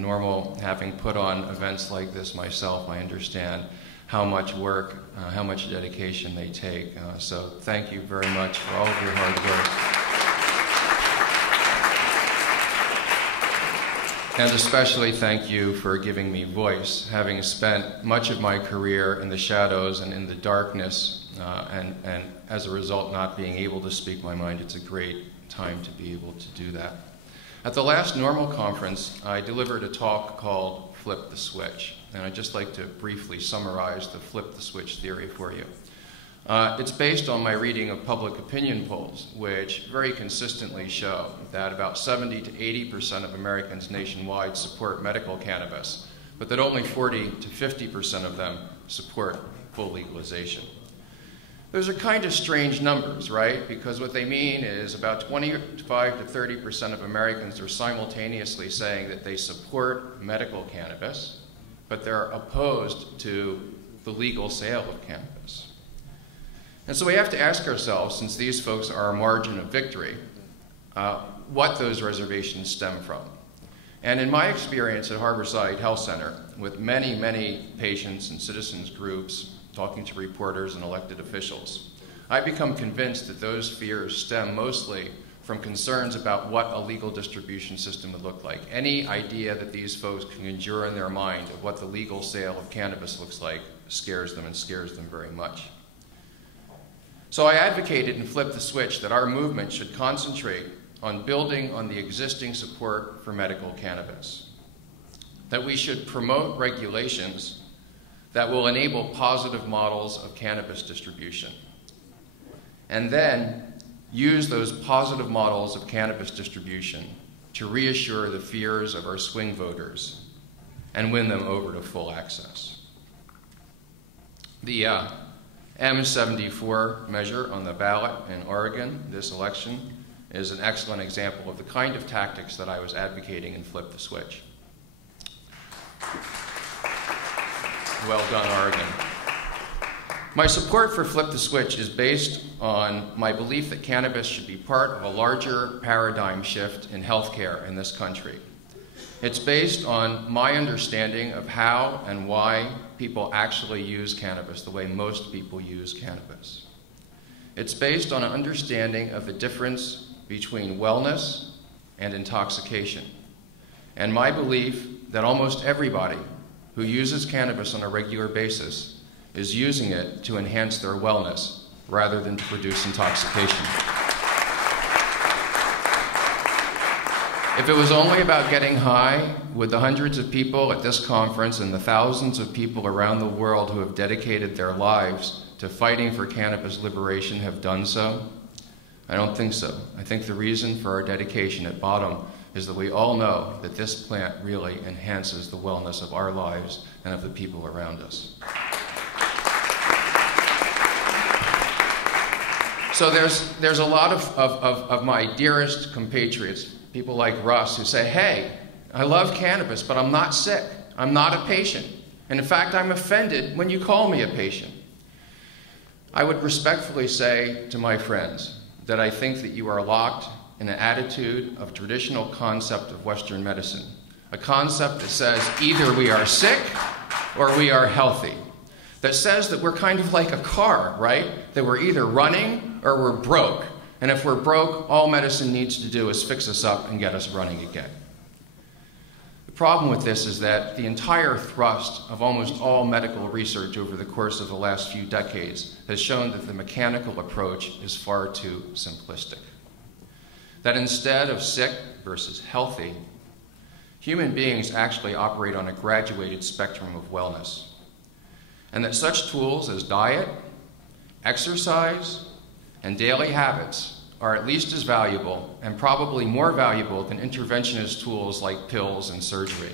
normal. Having put on events like this myself, I understand how much work, how much dedication they take. So thank you very much for all of your hard work. And especially thank you for giving me voice, having spent much of my career in the shadows and in the darkness, and as a result not being able to speak my mind. It's a great time to be able to do that. At the last Normal conference, I delivered a talk called Flip the Switch, and I'd just like to briefly summarize the flip the switch theory for you. It's based on my reading of public opinion polls, which very consistently show that about 70 to 80% of Americans nationwide support medical cannabis, but that only 40 to 50% of them support full legalization. Those are kind of strange numbers, right? Because what they mean is about 25 to 30% of Americans are simultaneously saying that they support medical cannabis, but they're opposed to the legal sale of cannabis. And so we have to ask ourselves, since these folks are our margin of victory, what those reservations stem from. And in my experience at Harborside Health Center, with many, many patients and citizens groups, talking to reporters and elected officials, I've become convinced that those fears stem mostly from concerns about what a legal distribution system would look like. Any idea that these folks can endure in their mind of what the legal sale of cannabis looks like scares them, and scares them very much. So I advocated in Flip the Switch that our movement should concentrate on building on the existing support for medical cannabis, that we should promote regulations that will enable positive models of cannabis distribution, and then use those positive models of cannabis distribution to reassure the fears of our swing voters and win them over to full access. The M74 measure on the ballot in Oregon this election is an excellent example of the kind of tactics that I was advocating in Flip the Switch. Well done, Oregon. My support for Flip the Switch is based on my belief that cannabis should be part of a larger paradigm shift in healthcare in this country. It's based on my understanding of how and why people actually use cannabis the way most people use cannabis. It's based on an understanding of the difference between wellness and intoxication, and my belief that almost everybody who uses cannabis on a regular basis is using it to enhance their wellness rather than to produce intoxication. If it was only about getting high, would the hundreds of people at this conference and the thousands of people around the world who have dedicated their lives to fighting for cannabis liberation have done so? I don't think so. I think the reason for our dedication at bottom is that we all know that this plant really enhances the wellness of our lives and of the people around us. So there's a lot of my dearest compatriots, people like Russ, who say, hey, I love cannabis, but I'm not sick. I'm not a patient. And in fact, I'm offended when you call me a patient. I would respectfully say to my friends that I think that you are locked in an attitude of traditional concept of Western medicine, a concept that says either we are sick or we are healthy, that says that we're kind of like a car, right? That we're either running or we're broke. And if we're broke, all medicine needs to do is fix us up and get us running again. The problem with this is that the entire thrust of almost all medical research over the course of the last few decades has shown that the mechanical approach is far too simplistic. That instead of sick versus healthy, human beings actually operate on a graduated spectrum of wellness. And that such tools as diet, exercise, and daily habits are at least as valuable and probably more valuable than interventionist tools like pills and surgery.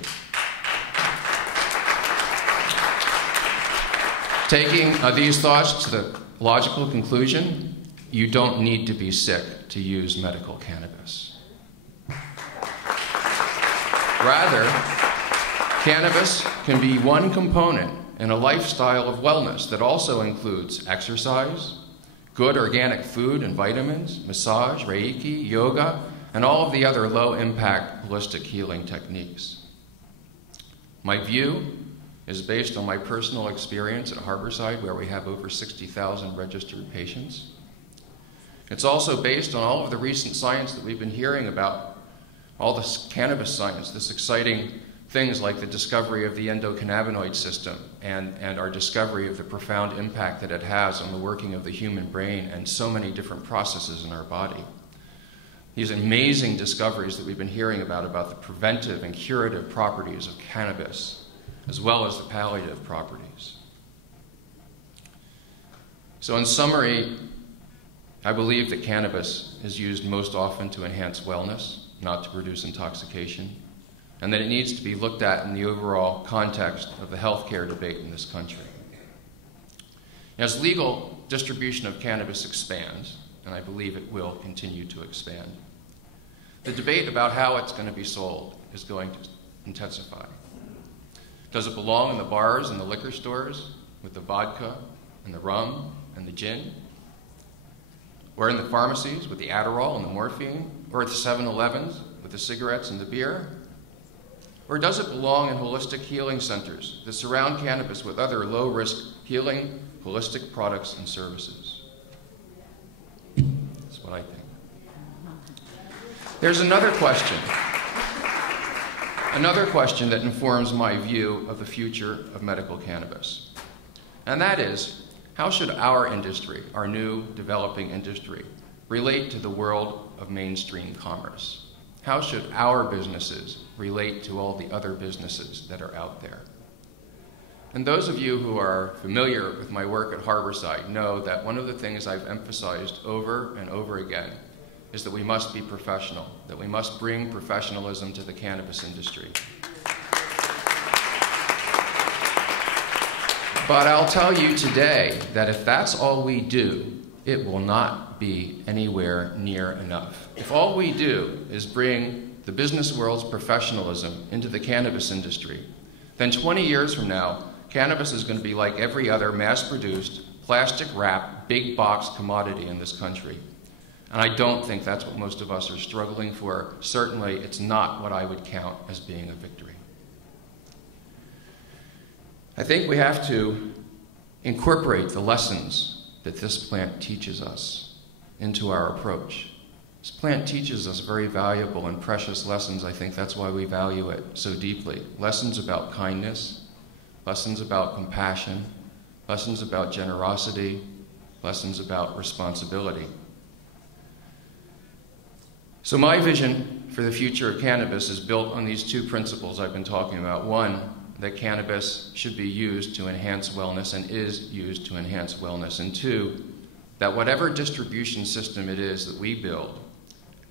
Taking these thoughts to the logical conclusion, you don't need to be sick to use medical cannabis. Rather, cannabis can be one component in a lifestyle of wellness that also includes exercise, good organic food and vitamins, massage, Reiki, yoga, and all of the other low-impact holistic healing techniques. My view is based on my personal experience at Harborside, where we have over 60,000 registered patients. It's also based on all of the recent science that we've been hearing about, all this cannabis science, this exciting things like the discovery of the endocannabinoid system and our discovery of the profound impact that it has on the working of the human brain and so many different processes in our body. These amazing discoveries that we've been hearing about the preventive and curative properties of cannabis, as well as the palliative properties. So in summary, I believe that cannabis is used most often to enhance wellness, not to produce intoxication, and that it needs to be looked at in the overall context of the healthcare debate in this country. As legal distribution of cannabis expands, and I believe it will continue to expand, the debate about how it's going to be sold is going to intensify. Does it belong in the bars and the liquor stores with the vodka and the rum and the gin? Or in the pharmacies with the Adderall and the morphine? Or at the 7-Elevens with the cigarettes and the beer? Or does it belong in holistic healing centers that surround cannabis with other low-risk healing, holistic products and services? That's what I think. There's another question that informs my view of the future of medical cannabis. And that is, how should our industry, our new developing industry, relate to the world of mainstream commerce? How should our businesses relate to all the other businesses that are out there? And those of you who are familiar with my work at Harborside know that one of the things I've emphasized over and over again is that we must be professional, that we must bring professionalism to the cannabis industry. But I'll tell you today that if that's all we do, it will not be anywhere near enough. If all we do is bring the business world's professionalism into the cannabis industry, then 20 years from now, cannabis is going to be like every other mass-produced, plastic-wrapped, big-box commodity in this country. And I don't think that's what most of us are struggling for. Certainly, it's not what I would count as being a victory. I think we have to incorporate the lessons that this plant teaches us into our approach. This plant teaches us very valuable and precious lessons. I think that's why we value it so deeply. Lessons about kindness, lessons about compassion, lessons about generosity, lessons about responsibility. So my vision for the future of cannabis is built on these two principles I've been talking about. One, that cannabis should be used to enhance wellness and is used to enhance wellness. And two, that whatever distribution system it is that we build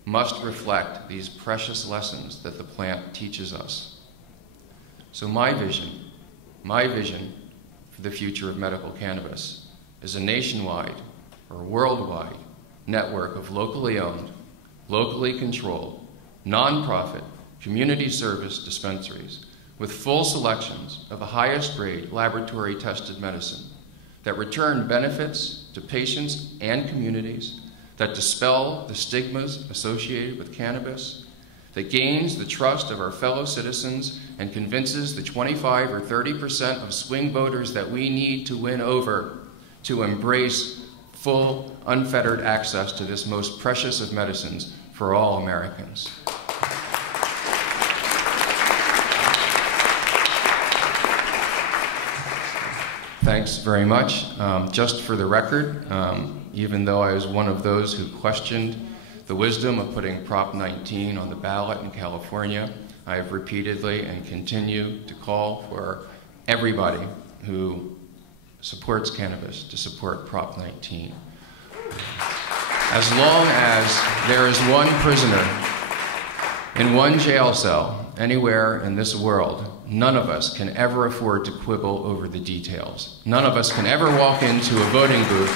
must reflect these precious lessons that the plant teaches us. So my vision for the future of medical cannabis is a nationwide or worldwide network of locally owned, locally controlled, nonprofit, community service dispensaries with full selections of the highest grade laboratory tested medicine that return benefits to patients and communities, that dispel the stigmas associated with cannabis, that gains the trust of our fellow citizens and convinces the 25 or 30% of swing voters that we need to win over to embrace full, unfettered access to this most precious of medicines for all Americans. Thanks very much. Just for the record, even though I was one of those who questioned the wisdom of putting Prop 19 on the ballot in California, I have repeatedly and continue to call for everybody who supports cannabis to support Prop 19. As long as there is one prisoner in one jail cell anywhere in this world, none of us can ever afford to quibble over the details. None of us can ever walk into a voting booth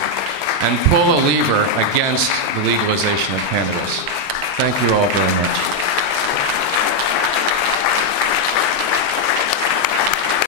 and pull a lever against the legalization of cannabis. Thank you all very much.